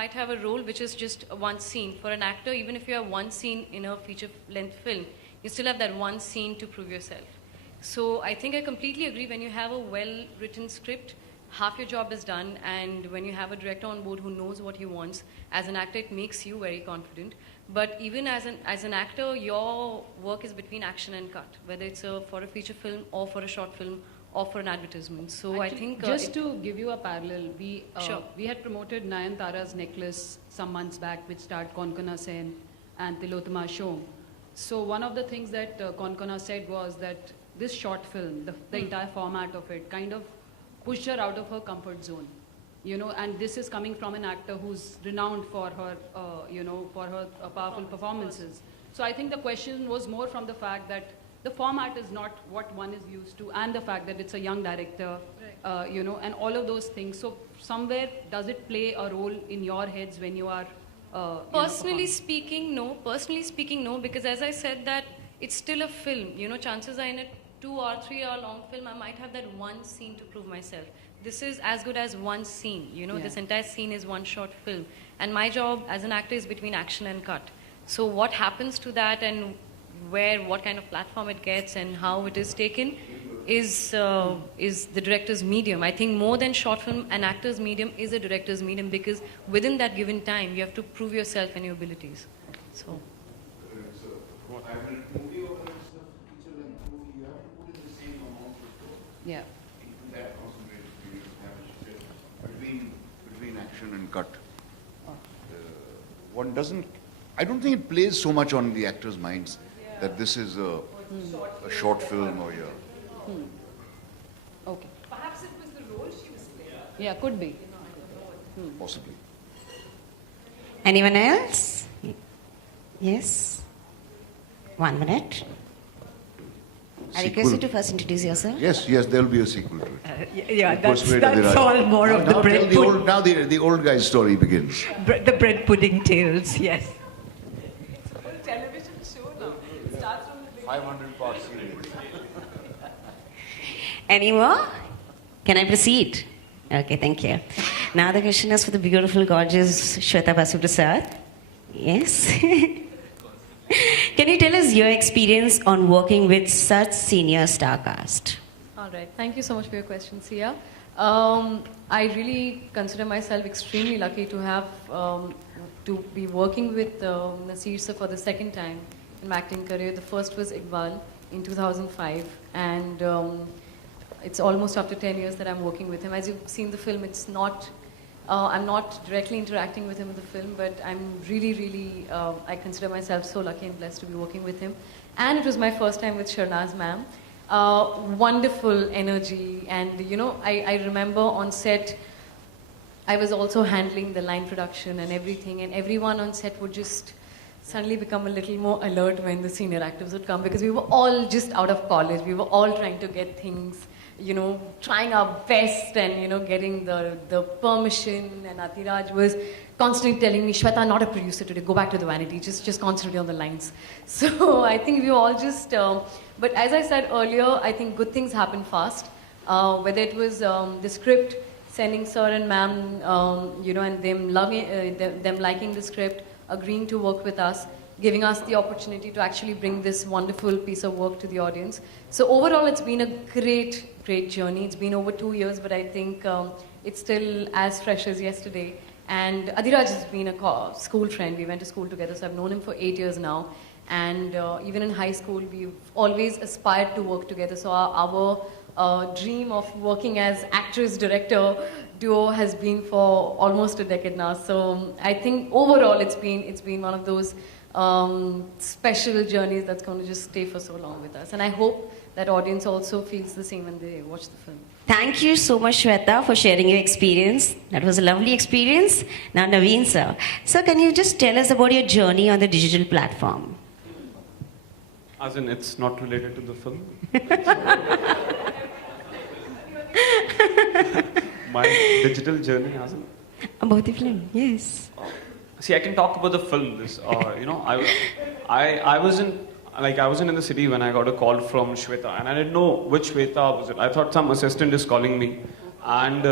might have a role which is just one scene. For an actor, even if you have one scene in a feature-length film, you still have that one scene to prove yourself. So I think I completely agree. When you have a well-written script, half your job is done, and when you have a director on board who knows what he wants, as an actor, it makes you very confident. But even as an actor, your work is between action and cut, whether it's for a feature film or for a short film or for an advertisement. So actually, I think just to give you a parallel, Sure. we had promoted Nayanthara's Necklace some months back, which starred Konkona Sen and Tilottama Shom. So one of the things that Konkona said was that this short film, the entire format of it, kind of pushed her out of her comfort zone. You know, and this is coming from an actor who's renowned for her, you know, for her powerful performances. So I think the question was more from the fact that the format is not what one is used to, and the fact that it's a young director, you know, and all of those things. So somewhere, does it play a role in your heads when you are Personally speaking, no. Personally speaking, no, because as I said that it's still a film. You know, chances are in a 2 or 3 hour long film, I might have that one scene to prove myself. This is as good as one scene. You know, this entire scene is one short film. And my job as an actor is between action and cut. So what happens to that and what kind of platform it gets and how it is taken is the director's medium. I think more than short film, an actor's medium is a director's medium, because within that given time, you have to prove yourself and your abilities. So. Movie or it's a feature-length movie, you have to put in the same amount of thought into that concentrated period of time, as you said, between action and cut. One doesn't, I don't think it plays so much on the actors' minds that this is a short film or Okay. Perhaps it was the role she was playing. Yeah, could be. possibly. Anyone else? Yes. 1 minute. I request you to first introduce yourself. Yes, there will be a sequel to it. Yeah, that's Persuade Adiraj. all more of the Now bread tell pudding. Now the old guy's story begins. The bread pudding tales, yes. It's a full television show now. It starts from the beginning. 500-part series. Any more? Can I proceed? Okay, thank you. Now the question is for the beautiful, gorgeous Shweta Basu Prasad. Yes. Can you tell us your experience on working with such senior star cast? All right. Thank you so much for your question, Sia. I really consider myself extremely lucky to have to be working with Naseer sir for the second time in my acting career. The first was Iqbal in 2005, and it's almost after 10 years that I'm working with him. As you've seen the film, it's not. I'm not directly interacting with him in the film, but I'm really, I consider myself so lucky and blessed to be working with him. And it was my first time with Sharnaz ma'am. Wonderful energy, and you know, I remember on set, I was also handling the line production and everything, and everyone on set would just suddenly become a little more alert when the senior actors would come, because we were all just out of college. We were all trying to get things, you know, trying our best and, you know, getting the permission. And Adiraj was constantly telling me, Shweta, not a producer today, go back to the vanity, just concentrate on the lines. So I think we were all just, but as I said earlier, I think good things happen fast. Whether it was the script, sending sir and ma'am, you know, and them loving, them liking the script, agreeing to work with us, giving us the opportunity to actually bring this wonderful piece of work to the audience. So overall, it's been a great journey. It's been over 2 years, but I think it's still as fresh as yesterday. And Adiraj has been a school friend. We went to school together, so I've known him for 8 years now. And even in high school, we've always aspired to work together. So our dream of working as actress-director duo has been for almost a decade now. So I think overall, it's been one of those special journeys that's going to just stay for so long with us. And I hope that audience also feels the same when they watch the film. Thank you so much, Shweta, for sharing your experience. That was a lovely experience. Now, Naveen sir. Sir, can you just tell us about your journey on the digital platform? As in, it's not related to the film. My digital journey, as in. About the film, yes. See, I can talk about the film. This, you know, I wasn't in the city when I got a call from Shweta, and I didn't know which Shweta was it. I thought some assistant is calling me, and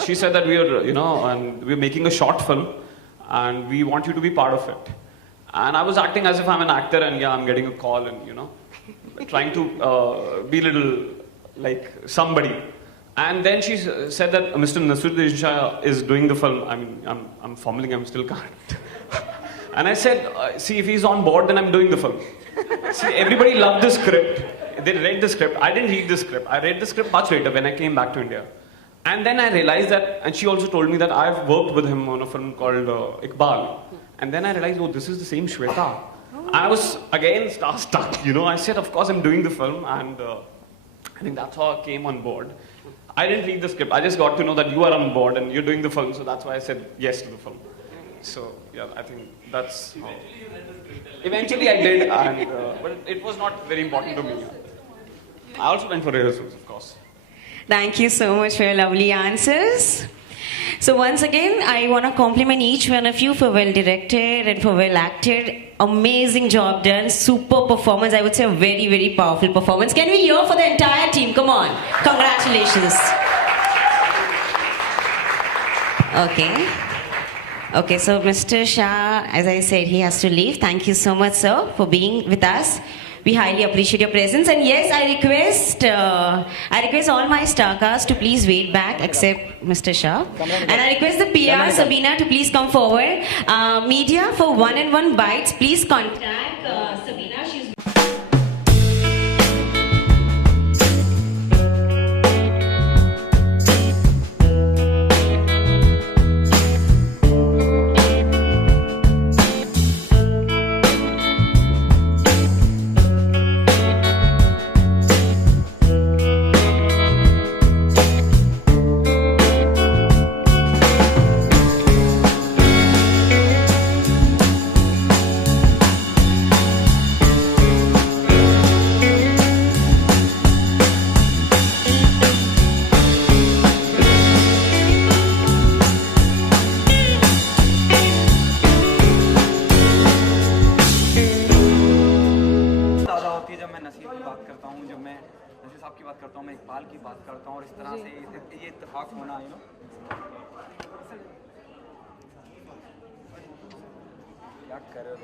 she said that we are, you know, and we're making a short film, and we want you to be part of it. And I was acting as if I'm an actor, and yeah, I'm getting a call, and trying to be little like somebody. And then she said that Mr. Naseeruddin Shah is doing the film. I mean, I'm fumbling, I'm still can't. And I said, see, if he's on board, then I'm doing the film. See, everybody loved the script. They read the script. I didn't read the script. I read the script much later when I came back to India. And then I realized that, and she also told me that I've worked with him on a film called Iqbal. And then I realized, oh, this is the same Shweta. And I was again stuck. I said, of course, I'm doing the film, and I think that's how I came on board. I didn't read the script. I just got to know that you are on board and you're doing the film, so that's why I said yes to the film. So yeah, I think that's. Eventually, I did, and but it was not very important to me. I also went for rehearsals, of course. Thank you so much for your lovely answers. So once again, I want to compliment each one of you for well directed and for well acted. Amazing job done. Super performance. I would say a very, very powerful performance. Can we hear for the entire team? Come on. Congratulations. Okay. Okay, so Mr. Shah, as I said, he has to leave. Thank you so much, sir, for being with us. We highly appreciate your presence. And yes, I request all my star cast to please wait back, except Mr. Shah. And I request the PR, Sabina, to please come forward. Media, for one-on-one bites, please contact Sabina. She's Iqbal की बात करता हूँ और इस तरह से ये इत्तेफाक होना क्या कर रहे हो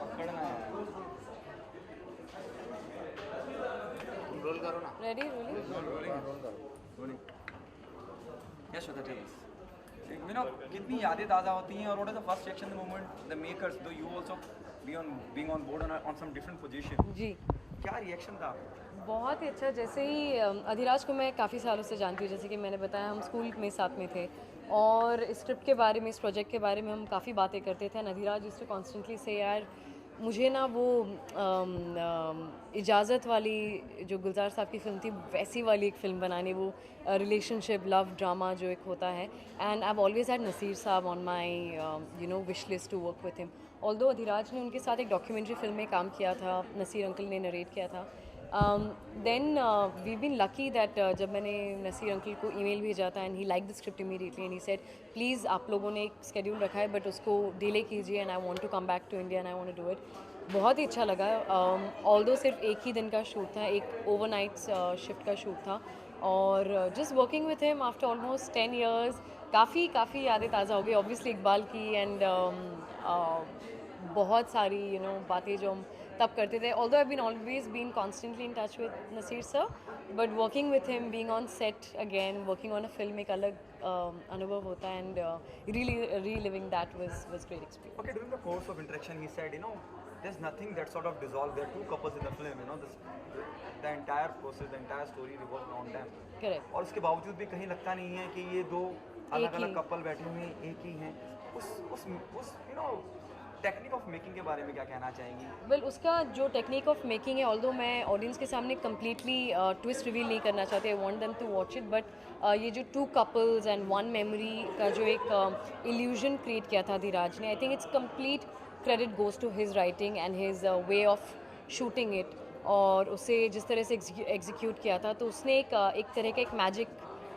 पकड़ना है रोल करो ना रेडी रोलिंग यस होता है कितनी यादें ताज़ा होती हैं और what is the first reaction the moment the makers though you also being on board on some different position ji क्या रिएक्शन था बहुत ही अच्छा। जैसे ही अधिराज को मैं काफ़ी सालों से जानती हूँ, जैसे कि मैंने बताया हम स्कूल में साथ में थे और इस स्क्रिप्ट के बारे में, इस प्रोजेक्ट के बारे में हम काफ़ी बातें करते थे। अधिराज यूज्ड टू कॉन्स्टेंटली से यार मुझे ना वो इजाज़त वाली जो गुलजार साहब की फ़िल्म थी वैसी वाली एक फ़िल्म बनानी, वो रिलेशनशिप लव ड्रामा जो एक होता है। And I have always had Naseer Sahab on my wish list to work with him. Although Adhiraj ने उनके साथ एक डॉक्यूमेंट्री फिल्म में काम किया था, नसीर अंकल ने नरेट किया था। Then we been lucky that जब मैंने नसीर अंकल को ईमेल भेजा था and he like the script immediately and he said please आप लोगों ने एक स्केड्यूल रखा है बट उसको डिले कीजिए and I want to come back to India and I want to do it. बहुत ही अच्छा लगा। ऑल्दो सिर्फ एक ही दिन का शूट था, एक ओवरनाइट शिफ्ट का शूट था और just working with him after almost 10 years काफ़ी यादें ताज़ा हो गई। ऑब्वियसली इकबाल की एंड बहुत सारी बातें जो हम तब करते थे। Although I been always been constantly in touch with Naseer sir, but working with him, being on set again, working on a film एक अलग अनुभव होता है and reliving that was great experience. Okay, during the course of interaction he said, there's nothing that sort of dissolved. There are two couples in the film, the entire process, the entire story revolves around them. Correct. और उसके बावजूद भी कहीं लगता नहीं है कि ये दो अलग-अलग कपल बैठे हुए एक ही हैं। उस टेक्निक ऑफ मेकिंग के बारे में क्या कहना चाहेंगी? वेल उसका जो टेक्निक ऑफ मेकिंग है, ऑल्दो मैं ऑडियंस के सामने कम्प्लीटली ट्विस्ट रिवील नहीं करना चाहती, I want them to watch it, but ये जो two couples and one memory का जो एक इल्यूजन क्रिएट किया था अधिराज ने, I think it's complete credit goes to his writing and his way of shooting it. और उसे जिस तरह से एग्जीक्यूट किया था तो उसने एक तरह का एक मैजिक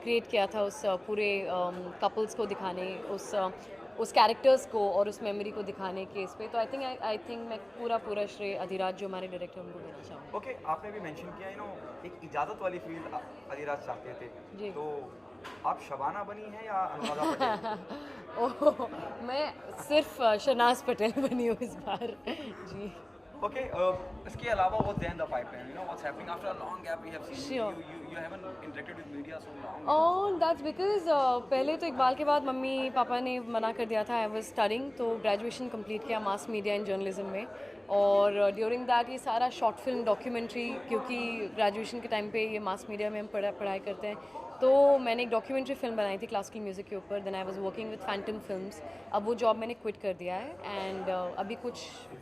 क्रिएट किया था उस पूरे कपल्स को दिखाने, उस कैरेक्टर्स को और उस मेमोरी को दिखाने के इस पे। तो आई थिंक मैं पूरा श्रेय अधिराज जो हमारे डायरेक्टर उनको देना चाहूँगी। ओके, आपने भी मेंशन किया एक इजाज़त वाली फील्ड अधिराज चाहते थे, तो आप शबाना बनी है या अनुराधा पटेल? ओह, मैं सिर्फ शनाज पटेल बनी हूँ इस बार जी. Okay, इसके अलावा what's there in the pipeline? You know what's happening after a long gap we have seen Sure. you haven't interacted with media so long. Oh, that's because पहले तो इकबाल के बाद मम्मी पापा ने मना कर दिया था. आई वाज स्टडिंग, तो ग्रेजुएशन कंप्लीट किया मास मीडिया एंड जर्नलिज्म में, और ड्यूरिंग दैट ये सारा शॉर्ट फिल्म डॉक्यूमेंट्री, क्योंकि ग्रेजुएशन के टाइम पे ये मास मीडिया में हम पढ़ाई करते हैं, तो मैंने एक डॉक्यूमेंट्री फिल्म बनाई थी क्लासिकल म्यूज़िक के ऊपर. Then I was working with Phantom Films. अब वो जॉब मैंने क्विट कर दिया है, एंड अभी कुछ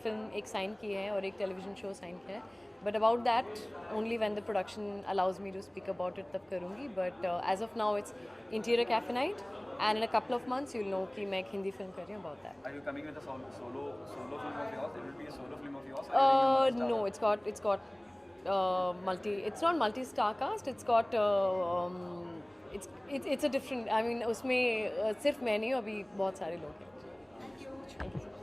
फिल्म एक साइन की है और एक टेलीविजन शो साइन किया है. But about that only when the production allows me to speak about it तब करूँगी. But as of now it's interior cafe night, and in a couple of months you will know कि मैं एक Hindi film कर रही हूँ about that. Are you coming with a solo film of yours? It will be a solo film of yours? Or are you doing a No, star? it's got it's not multi-star cast. It's got it's a different. I mean, उसमें सिर्फ मैं नहीं हूँ, अभी बहुत सारे लोग हैं. Thank you.